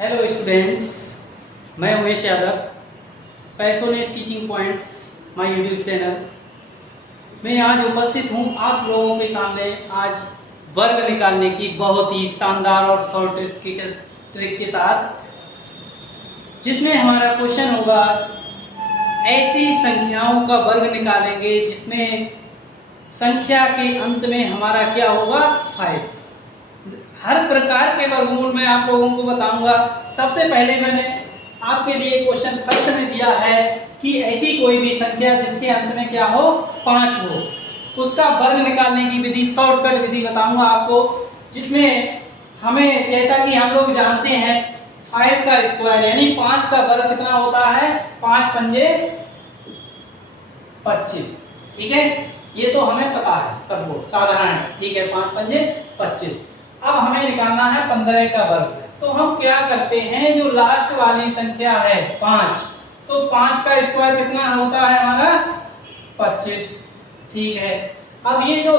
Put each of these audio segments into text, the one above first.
Hello students, मैं Umesh Yadav, passionate teaching points my YouTube channel में आज उपस्थित हूँ आप लोगों के सामने आज वर्ग निकालने की बहुत ही शानदार और शॉर्ट ट्रिक के साथ, जिसमें हमारा क्वेश्चन होगा ऐसी संख्याओं का वर्ग निकालेंगे जिसमें संख्या के अंत में हमारा क्या होगा 5। हर प्रकार के वर्गमूल में आप लोगों को बताऊंगा। सबसे पहले मैंने आपके लिए क्वेश्चन फर्स्ट में दिया है कि ऐसी कोई भी संख्या जिसके अंत में क्या हो 5 हो, उसका वर्ग निकालने की विधि, शॉर्टकट विधि बताऊंगा आपको, जिसमें हमें जैसा कि हम लोग जानते हैं 5 का स्क्वायर यानी 5 का वर्ग कितना होता है 5 पंजे 25। ठीक है, ये तो हमें पता है, सबको साधारण है। ठीक है, 5 पंजे 25। अब हमें निकालना है 15 का वर्ग। तो हम क्या करते हैं, जो लास्ट वाली संख्या है 5, तो 5 का स्क्वायर कितना होता है हमारा 25। ठीक है, अब ये जो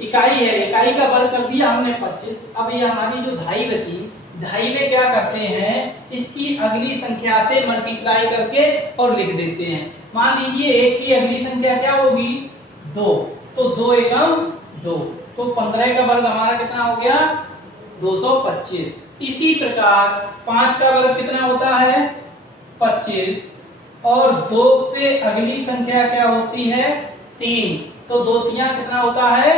इकाई है, इकाई का वर्ग कर दिया हमने 25। अब ये हमारी जो दहाई बची, दहाई में क्या करते हैं, इसकी अगली संख्या से मल्टीप्लाई करके और लिख देते हैं। मान लीजिए 1 की अगली संख्या क्या होगी 2, तो 2 एकम 2, तो 15 का वर्ग हमारा कितना हो गया 225। इसी प्रकार 5 का वर्ग कितना होता है 25, और 2 से अगली संख्या क्या होती है 3, तो 2 तिया कितना होता है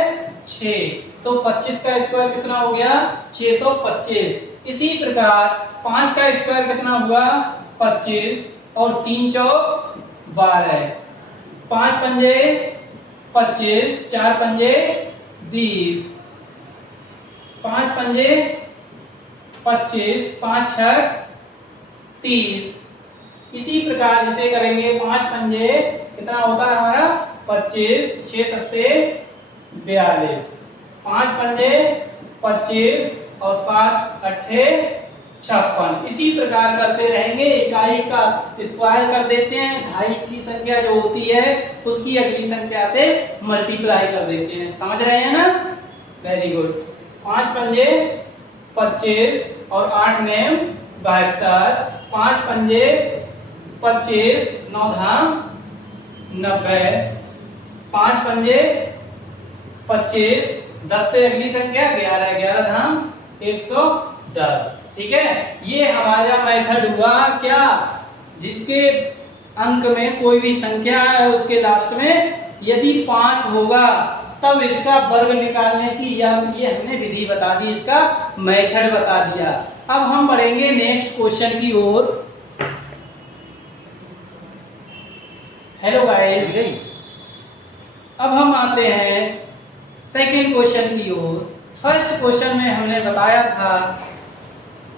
6, तो 25 का स्क्वायर कितना हो गया 625। इसी प्रकार 5 का स्क्वायर कितना हुआ 25 और 3 चौक 12, 5 पंजे 25, 4 पंजे 20, 5 पंजे 25, 5 छक 30। इसी प्रकार इसे करेंगे 5 पंजे कितना होता है हमारा 25, 6 सत्ते 42, 5 पंजे 25 और 7 अट्ठे 56। इसी प्रकार करते रहेंगे, इकाई का स्क्वायर कर देते हैं, दहाई की संख्या जो होती है उसकी अगली संख्या से मल्टीप्लाई कर देते हैं। समझ रहे हैं ना, वेरी गुड। 5 पंजे 25 और 8 नेम 72, 5 पंजे 25, 9 धाम 90, 5 पंजे 25, 10 से अगली संख्या 11, 11 धाम 110। ठीक है, ये हमारा मेथड हुआ क्या, जिसके अंक में कोई भी संख्या है उसके लास्ट में यदि 5 होगा तब इसका वर्ग निकालने की ये हमने विधि बता दी, इसका मेथड बता दिया। अब हम बढ़ेंगे नेक्स्ट क्वेश्चन की ओर। हेलो गाइस, अब हम आते हैं सेकंड क्वेश्चन की ओर। फर्स्ट क्वेश्चन में हमने बताया था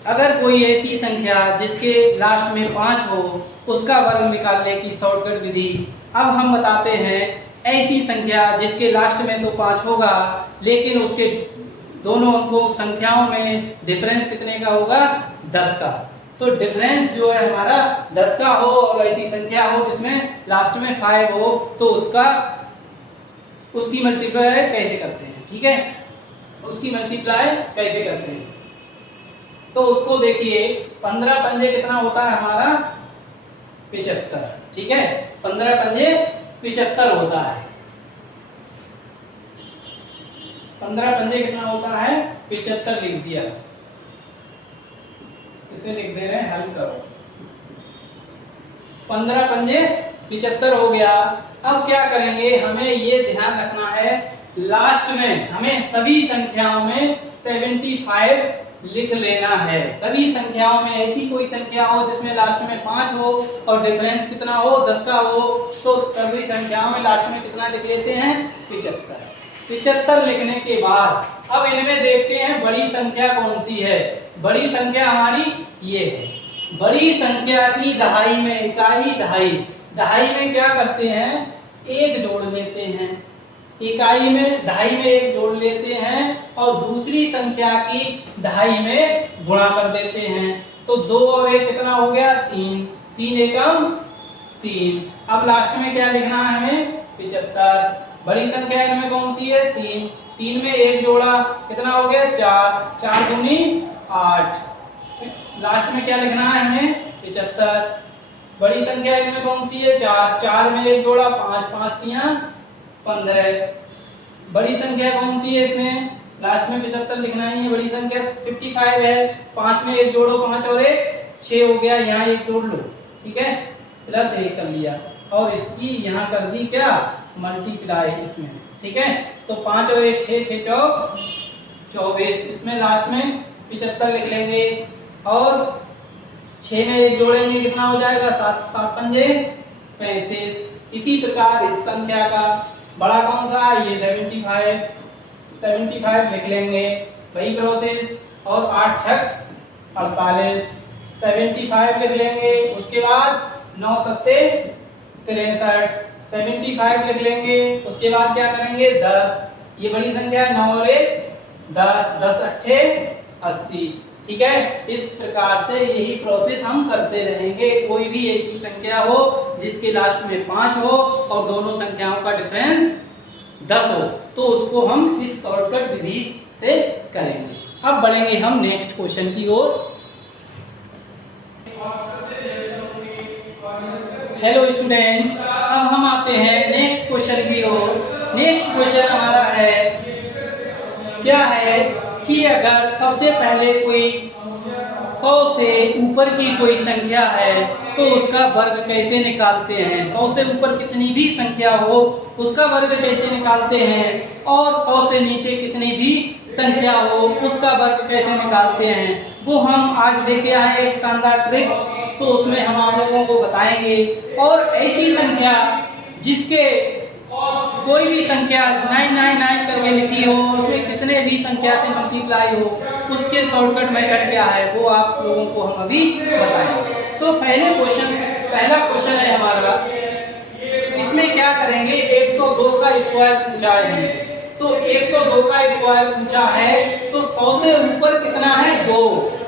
अगर कोई ऐसी संख्या जिसके लास्ट में 5 हो उसका वर्ग निकालने की शॉर्टकट विधि। अब हम बताते हैं ऐसी संख्या जिसके लास्ट में तो 5 होगा लेकिन उसके दोनों अंकों संख्याओं में डिफरेंस कितने का होगा 10 का। तो डिफरेंस जो है हमारा 10 का हो और ऐसी संख्या हो जिसमें लास्ट में 5 हो, तो उसकी मल्टीप्लाई कैसे करते हैं। ठीक है, उसकी मल्टीप्लाई कैसे करते हैं, तो उसको देखिए 15 पंजे कितना होता है हमारा 75। ठीक है, 15 पंजे 75 होता है। 15 पंजे कितना होता है 75 लिख दिया, इसे लिख दे रहे हैं, हल करो। 15 पंजे 75 हो गया। अब क्या करेंगे, हमें ये ध्यान रखना है लास्ट में हमें सभी संख्याओं में 75 लिख लेना है। सभी संख्याओं में ऐसी कोई संख्या हो जिसमें लास्ट में 5 हो और डिफरेंस कितना हो 10 का हो, तो सभी संख्याओं में लास्ट में कितना लिख लेते हैं 75। 75 लिखने के बाद अब इनमें देखते हैं बड़ी संख्या कौन सी है। बड़ी संख्या हमारी ये है। बड़ी संख्या की दहाई में, इकाई दहाई में क्या करते हैं 1 जोड़ लेते हैं, इकाई में दहाई में 1 जोड़ लेते हैं और दूसरी संख्या की दहाई में गुणा कर देते हैं। तो 2 और 1 कितना हो गया 3, 3 एकम 3। अब लास्ट में क्या लिखना है हमें 75। बड़ी संख्या इनमें कौन सी है 3, 3 में 1 जोड़ा कितना हो गया 4, 4 दूनी 8, लास्ट में क्या लिखना है हमें 75। बड़ी संख्या इनमें कौन सी है 4, 4 में एक जोड़ा 5, 5 तियां 15। बड़ी संख्या कौन सी है इसमें लास्ट में 75 लिखना ही है। बड़ी संख्या 55 है, 5 में एक जोड़ो 5 और 1 6 हो गया, यहाँ एक जोड़ लो, ठीक है, प्लस 1 कर लिया और इसकी यहाँ कर दी क्या मल्टीप्लाई इसमें, ठीक है। तो 5 और 1 6, 6 चौक 24, इसमें लास्ट में 75 लिख लेंगे और 6 में एक जोड़ेंगे कितना हो जाएगा 7, 7 पंजे 35। इसी प्रकार इस संख्या का बड़ा कौन सा ये 75 लिख लेंगे, वही प्रोसेस, और 8 छक 48 75 लिख लेंगे। उसके बाद 9 सत्ते 63 75 लिख लेंगे। उसके बाद क्या करेंगे 10, ये बड़ी संख्या है 9 और 1 10, 10 अट्ठे 80, ठीक है। इस प्रकार से यही प्रोसेस हम करते रहेंगे। कोई भी ऐसी संख्या हो जिसके लास्ट में 5 हो और दोनों संख्याओं का डिफरेंस 10 हो तो उसको हम इस शॉर्टकट विधि से करेंगे। अब बढ़ेंगे हम नेक्स्ट क्वेश्चन की ओर। हेलो स्टूडेंट्स, अब हम आते हैं नेक्स्ट क्वेश्चन की ओर। नेक्स्ट क्वेश्चन हमारा है क्या है कि अगर सबसे पहले कोई 100 से ऊपर की कोई संख्या है तो उसका वर्ग कैसे निकालते हैं। 100 से ऊपर कितनी भी संख्या हो उसका वर्ग कैसे निकालते हैं, और 100 से नीचे कितनी भी संख्या हो उसका वर्ग कैसे निकालते हैं, वो हम आज लेके आए एक शानदार ट्रिक। तो उसमें हम आप लोगों को बताएंगे। और ऐसी संख्या जिसके कोई भी संख्या 999 करके लिखी हो, उसमें कितने भी संख्या से मल्टीप्लाई हो, उसके शॉर्टकट मेथड क्या है वो आप लोगों को हम अभी बताएंगे। तो पहला क्वेश्चन है हमारा, इसमें क्या करेंगे 102 का स्क्वायर पूछा है हमसे। तो 102 का स्क्वायर पूछा है तो 100 से ऊपर कितना है 2,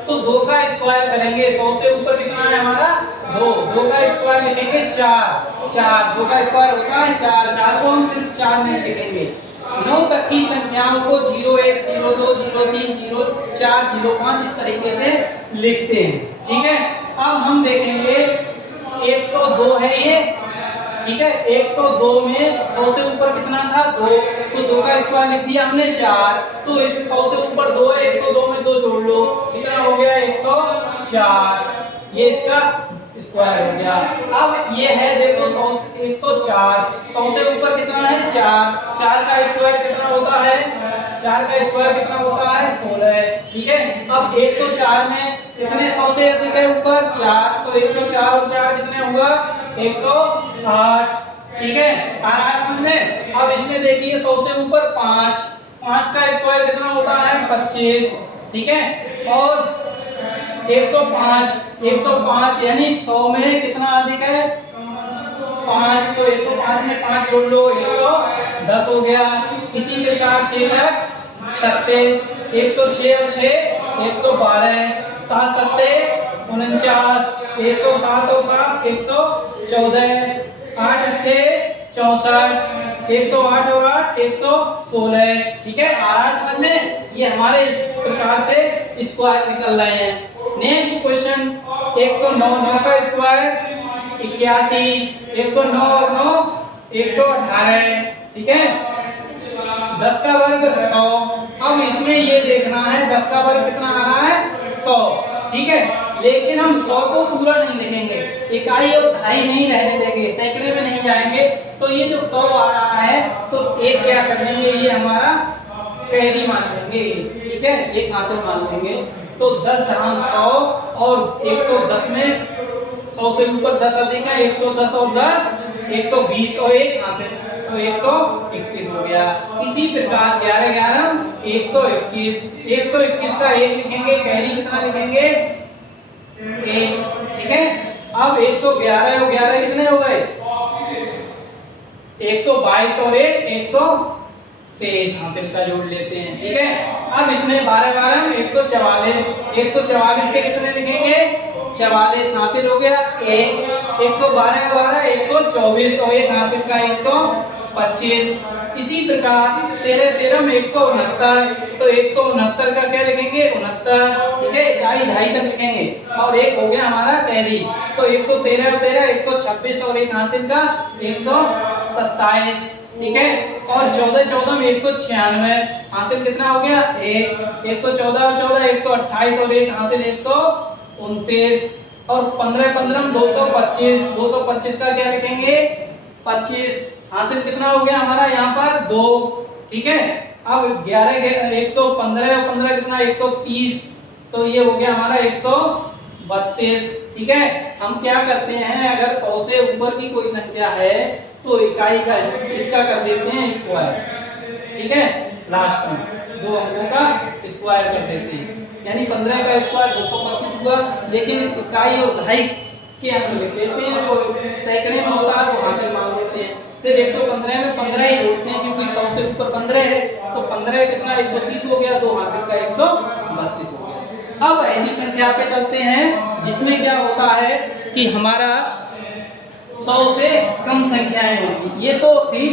तो 2 का स्क्वायर करेंगे। 100 से ऊपर कितना है हमारा 2, 2 का स्क्वायर लिखेंगे 4, 4 2 का स्क्वायर होता है 4, 4 को हम सिर्फ 4 नहीं लिखेंगे। 9 तक की संख्याओं को 0 1 0 2 0 3 0 4 0 5 इस तरीके से लिखते हैं, ठीक है। अब हम देखेंगे 102 है ये, ठीक है। 102 में 100 से ऊपर कितना था 2, तो 2 का स्क्वायर लिख दिया हमने 4, तो इस 100 से ऊपर 2 है, 102 में 2 जोड़ लो, कितना हो गया 104, ये इसका स्क्वायर हो गया। अब ये है देखो 104, 100 से ऊपर कितना है 4, 4 का स्क्वायर कितना होता है 4 का स्क्वायर कितना होता है 16, ठीक है। अब 104 में कितने 100 से अधिक है ऊपर 4, तो 104 और 4 कितने हुआ 108, ठीक है। आराम समझ में। अब इसमें देखिए 100 से ऊपर 5, 5 का स्क्वायर कितना होता है 25, ठीक है। और 105 यानी 100 में कितना अधिक है 5, तो 105 में 5 जोड़ लो 110 हो गया। इसी प्रकार 6 छक 36, 106 और 6 112, 7 सत्ते 49, 107 और 7 114, 8 अट्ठे 64, 108 और 8 116, ठीक है। आराम समझ में। ये हमारे इस प्रकार से स्क्वायर निकल रहे हैं। नेक्स्ट क्वेश्चन 109, 9 का स्क्वायर 81, 109 और 9 118, ठीक है। 10 का वर्ग 100। अब इसमें ये देखना है 10 का वर्ग कितना आ रहा है 100, ठीक है। लेकिन हम 100 को पूरा नहीं लिखेंगे, इकाई और दहाई नहीं रहने देंगे, सैकड़े में नहीं जाएंगे। तो ये जो 100 आ रहा है तो एक क्या कर लेंगे, ये हमारा कैरी मान लेंगे, ठीक है, एक हासिल मान लेंगे। तो 10 दहाम 100 और 110 में 100 से ऊपर 10 अधिक है 110 और 10 120 और 1 हासिल, तो 121 हो गया। इसी प्रकार 11 11 121, 121 का 1 लिखेंगे, कैरी कितना लिखेंगे 1, ठीक है। अब 111 और 11 कितने हो गए 122 और 1 123 हासिल का जोड़ लेते हैं, ठीक है। अब इसमें 12 12 144, 144 के कितने लिखेंगे 44 हासिल हो गया 1, 112 12 124 और 1 हासिल का 125। इसी प्रकार 13 13 में 169, तो 169 का क्या लिखेंगे 69, ठीक है। इकाई ढाई तक लिखेंगे और एक हो गया हमारा कैरी। तो 113 और 13 126 और एक हासिल का 127, ठीक है। और 14 14 में 196, हासिल कितना हो गया 1, 114 और 14 128 और एक हासिल 129, और 15 15 में 225, 225 का क्या लिखेंगे 25, हासिल कितना हो गया हमारा यहाँ पर 2, ठीक है। अब 11 115 और 15 कितना 130, तो ये हो गया हमारा 132, ठीक है। हम क्या करते हैं, अगर 100 से ऊपर की कोई संख्या है तो इकाई का इसका कर देते हैं स्क्वायर, ठीक है। लास्ट में दो अंकों का स्क्वायर कर देते हैं, यानी 15 का स्क्वायर 225 हुआ, लेकिन इकाई और दहाई के हम लिख लेते हैं, जो सैकड़े में होता है वो हासिल मान लेते हैं। फिर 115 में 15 ही जोड़ते हैं, क्योंकि 100 से ऊपर 15 है, तो 15 कितना 130 हो गया, तो हासिल का 132 हो गया। अब ऐसी संख्या पे चलते हैं जिसमें क्या होता है कि हमारा 100 से कम संख्याएं होगी। ये तो थी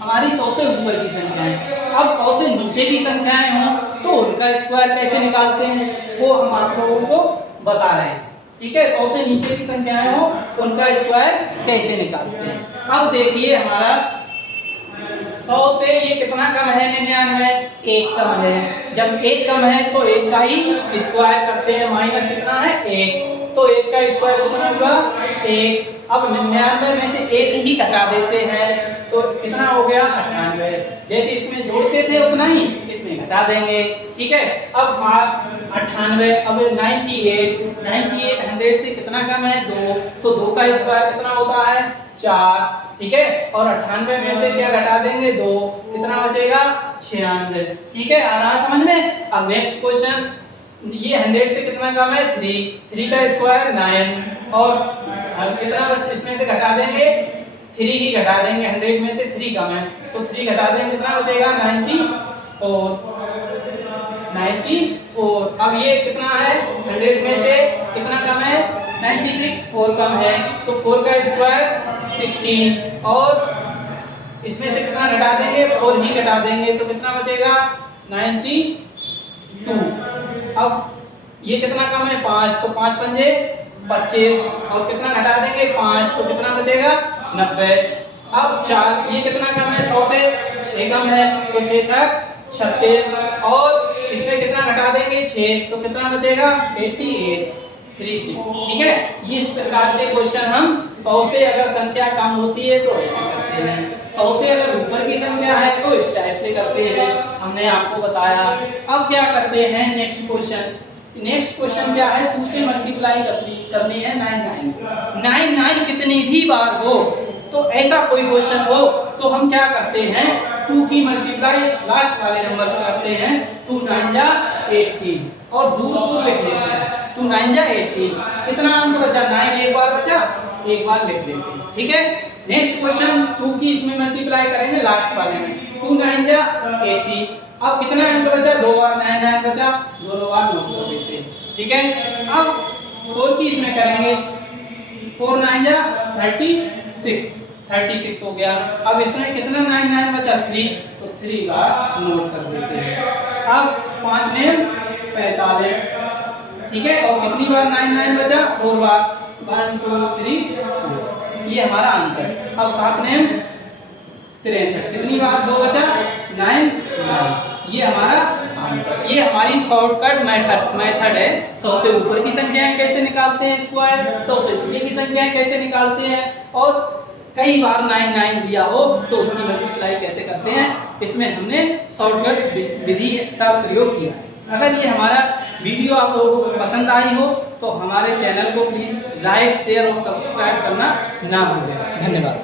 हमारी 100 से ऊपर की संख्याएं। अब 100 से नीचे की संख्याएं हों तो उनका स्क्वायर कैसे निकालते हैं वो हम आप लोगों को बता रहे हैं, ठीक है। 100 से नीचे की संख्याएं हो उनका स्क्वायर कैसे निकालते हैं। अब देखिए हमारा 100 से ये कितना कम है 99, 1 कम है। जब 1 कम है तो 1 का ही स्क्वायर करते हैं, माइनस कितना है 1, तो 1 का स्क्वायर कितना होगा 1। अब 99 में से 1 ही घटा देते हैं तो कितना हो गया 98, जैसे इसमें जोड़ते थे उतना ही इसमें घटा देंगे, ठीक है। अब 98, अब 98 100 से कितना कम है 2, तो 2 का स्क्वायर कितना होता है 4, ठीक है। और 98 में से क्या घटा देंगे 2, कितना बचेगा 96, ठीक है। आ रहा समझ में। अब नेक्स्ट क्वेश्चन, ये 100 से कितना कम है 3 का स्क्वायर 9, और कितना बच इसमें से घटा देंगे 3 ही घटा देंगे, 100 में से 3 कम है तो 3 घटा देंगे, कितना बचेगा 94। अब ये कितना है 100 में से कितना कम है 96, 4 कम है, तो 4 का स्क्वायर 16, और इसमें से कितना घटा देंगे 4 ही घटा देंगे, तो कितना बचेगा 92। अब ये कितना कम है 5, तो 5 पंजे 25, और कितना घटा देंगे 5, तो कितना बचेगा 90। अब 4, ये कितना कम है 100 से 6 कम है, तो 6 छक 36, और इसमें कितना घटा देंगे 6, तो कितना बचेगा 88, 36, ठीक है। इस प्रकार के क्वेश्चन हम 100 से अगर संख्या कम होती है तो ऐसे करते हैं, 100 से अगर ऊपर की संख्या है तो इस टाइप से करते हैं, हमने आपको बताया। अब क्या करते हैं नेक्स्ट क्वेश्चन क्या है, 2 से मल्टीप्लाई करनी है 99 कितनी भी बार हो, तो ऐसा कोई क्वेश्चन हो तो हम क्या करते हैं 2 की मल्टीप्लाई लास्ट वाले नंबर से करते हैं, 2 9 जा 18, और दूर लिख लेते हैं 2 9 जा 18, कितना अंक बचा 9, एक बार बचा, एक बार लिख लेते हैं, ठीक है। नेक्स्ट क्वेश्चन 2 की इसमें मल्टीप्लाई करेंगे लास्ट वाले में, 2 9 जा 80, अब कितना अंक बचा 2 बार 9 बचा, दोनों बार नोट कर देते हैं, ठीक है। अब 4 की इसमें करेंगे, 4 9 जा 36 हो गया। अब इसमें कितना 9 बचा 3, तो 3 बार नोट कर देते हैं। अब 5 में 45, ठीक है, और कितनी बार 9 बचा 4 बार, 1 2 3 4, ये हमारा आंसर। अब 7 में 63, कितनी बार 2 बचा 9, ये हमारा आंसर। ये हमारी शॉर्टकट मेथड है, 100 से ऊपर की संख्याएं कैसे निकालते हैं स्क्वायर, 100 से नीचे की संख्याएं कैसे निकालते हैं, और कई बार 9 दिया हो तो उसकी मल्टीप्लाई कैसे करते हैं, इसमें हमने शॉर्टकट विधि का प्रयोग किया है। अगर ये हमारा वीडियो आप लोगों को पसंद आई हो तो हमारे चैनल को प्लीज लाइक शेयर और सब्सक्राइब करना ना भूलें। धन्यवाद।